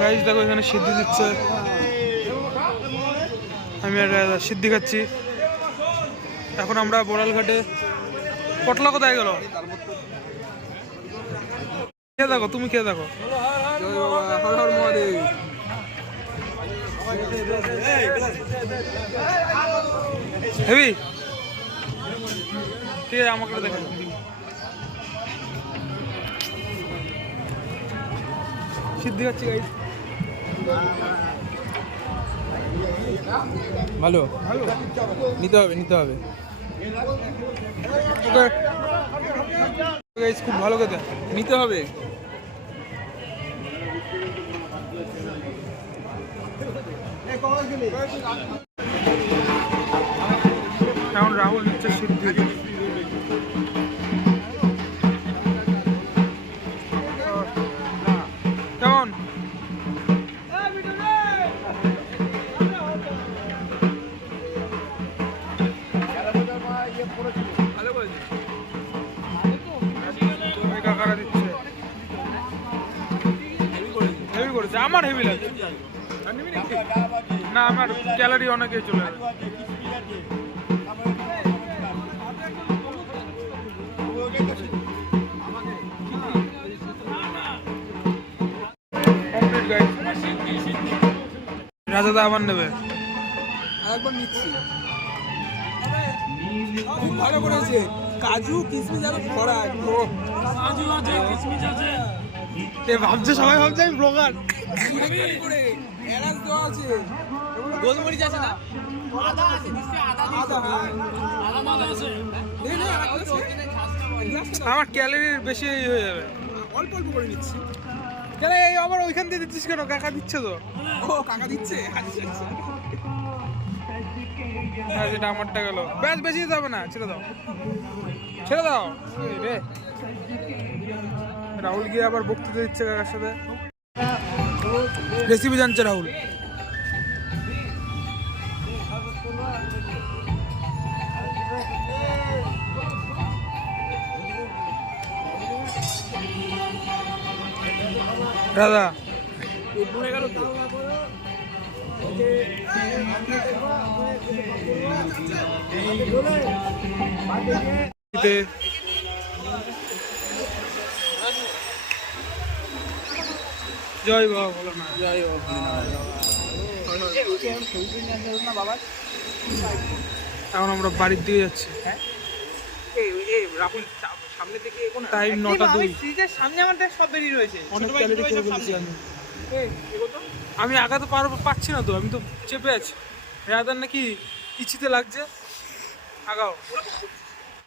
Guys দেখো এখানে সিদ্ধি দিচ্ছে, আমি আর সিদ্ধি খাচ্ছি। এখন আমরা বোড়ালঘাটে। পটলা কোথায় গেল? খেয়ে দেখো, তুমি খেয়ে দেখো। হেবি ঠিক আছে, আমাকে দেখো। সিদ্ধি খাচ্ছি গাইস। ভালো নিতে হবে গাইস খুব ভালো খেতে, নিতে হবে। এখন রাহুল নিচ্ছে সিদ্ধি। কেমন? কাকারা দিচ্ছে, হেভি করেছে। আমার হেভি লাগছে না, আমার ক্যালারি অনেকে চলে আসে। রাজাদা আবার নেবে, একবার নিচ্ছি। খুব ভালো করেছে, কাজু কিশমিশ আরো ভরা। কাজু আছে, কিশমিশ আছে। ভাবছে সবাই ভাবছে আমি ব্লগার। এলাচ দেওয়া আছে, গোলমরিচ আছে না, আদা আছে, নিশ্চয়ই আদা দিয়েছে। আদা আছে। আমার ক্যালোরির বেশি হয়ে যাবে, অল্প অল্প করে নিচ্ছি। কেন এই আবার ওইখান দিয়ে দিচ্ছিস কেন? কাকা দিচ্ছে তো। ও কাকা দিচ্ছে, আচ্ছা আচ্ছা। হ্যাঁ সেটা আমারটা গেল, ব্যাস বেশি দিতে হবে না, ছেড়ে দাও ছেড়ে দাও। এই রে রাহুল গিয়ে আবার বক্তৃতা দিচ্ছে কাকার সাথে, রেসিপি জানছে রাহুল। দাদা পড়ে গেল তো। জয় বাবা বলো না। এখন আমরা বাড়ির দিকে যাচ্ছি। রাহুল সামনে থেকে টাইম 9:02। সামনে আমাদের সব বেরিয়ে রয়েছে। অনেক ক্যালোরি খেয়ে বলছি আমি। আমি আগাতে পাচ্ছি না তো, আমি তো চেপে আছি। রাদার নাকি ইচিতে লাগছে, আগাও।